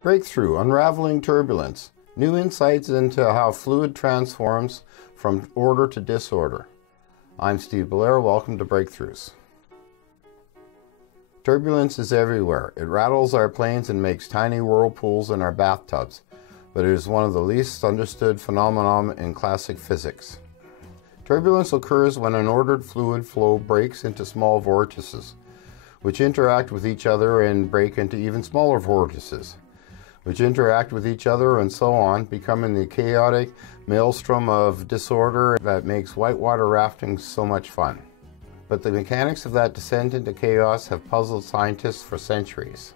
Breakthrough, Unraveling Turbulence. New insights into how fluid transforms from order to disorder. I'm Steve Blair. Welcome to Breakthroughs. Turbulence is everywhere. It rattles our planes and makes tiny whirlpools in our bathtubs, but it is one of the least understood phenomena in classic physics. Turbulence occurs when an ordered fluid flow breaks into small vortices, which interact with each other and break into even smaller vortices, which interact with each other and so on, becoming the chaotic maelstrom of disorder that makes whitewater rafting so much fun. But the mechanics of that descent into chaos have puzzled scientists for centuries.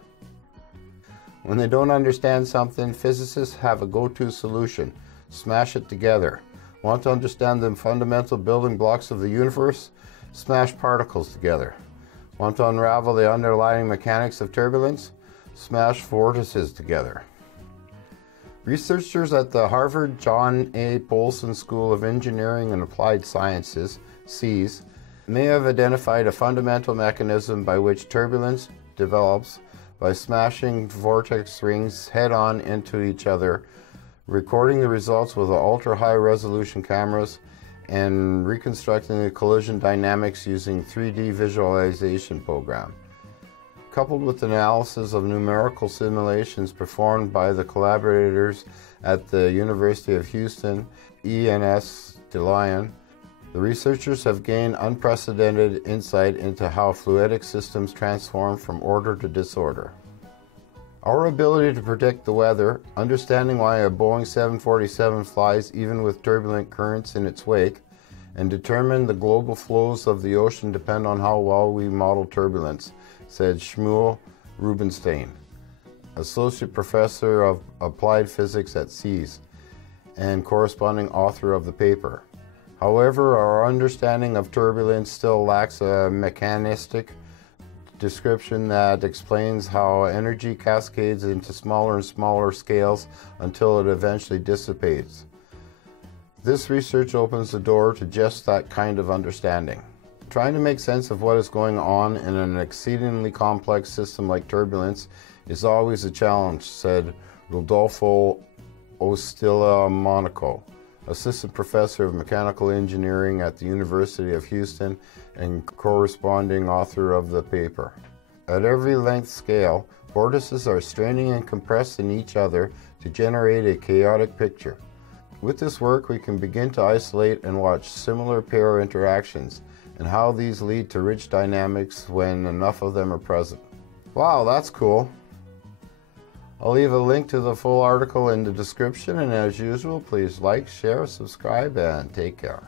When they don't understand something, physicists have a go-to solution: smash it together. Want to understand the fundamental building blocks of the universe? Smash particles together. Want to unravel the underlying mechanics of turbulence? Smash vortices together. Researchers at the Harvard John A. Bolson School of Engineering and Applied Sciences, SEAS, may have identified a fundamental mechanism by which turbulence develops by smashing vortex rings head-on into each other, recording the results with ultra-high resolution cameras, and reconstructing the collision dynamics using 3D visualization program. Coupled with analysis of numerical simulations performed by the collaborators at the University of Houston, ENS de Lyon, the researchers have gained unprecedented insight into how fluidic systems transform from order to disorder. Our ability to predict the weather, understanding why a Boeing 747 flies even with turbulent currents in its wake, and determine the global flows of the ocean depend on how well we model turbulence, said Shmuel Rubinstein, Associate Professor of Applied Physics at SEAS and corresponding author of the paper. However, our understanding of turbulence still lacks a mechanistic description that explains how energy cascades into smaller and smaller scales until it eventually dissipates. This research opens the door to just that kind of understanding. Trying to make sense of what is going on in an exceedingly complex system like turbulence is always a challenge, said Rodolfo Ostilla Monaco, Assistant Professor of Mechanical Engineering at the University of Houston and corresponding author of the paper. At every length scale, vortices are straining and compressing each other to generate a chaotic picture. With this work, we can begin to isolate and watch similar pair interactions and how these lead to rich dynamics when enough of them are present. Wow, that's cool. I'll leave a link to the full article in the description, and as usual, please like, share, subscribe, and take care.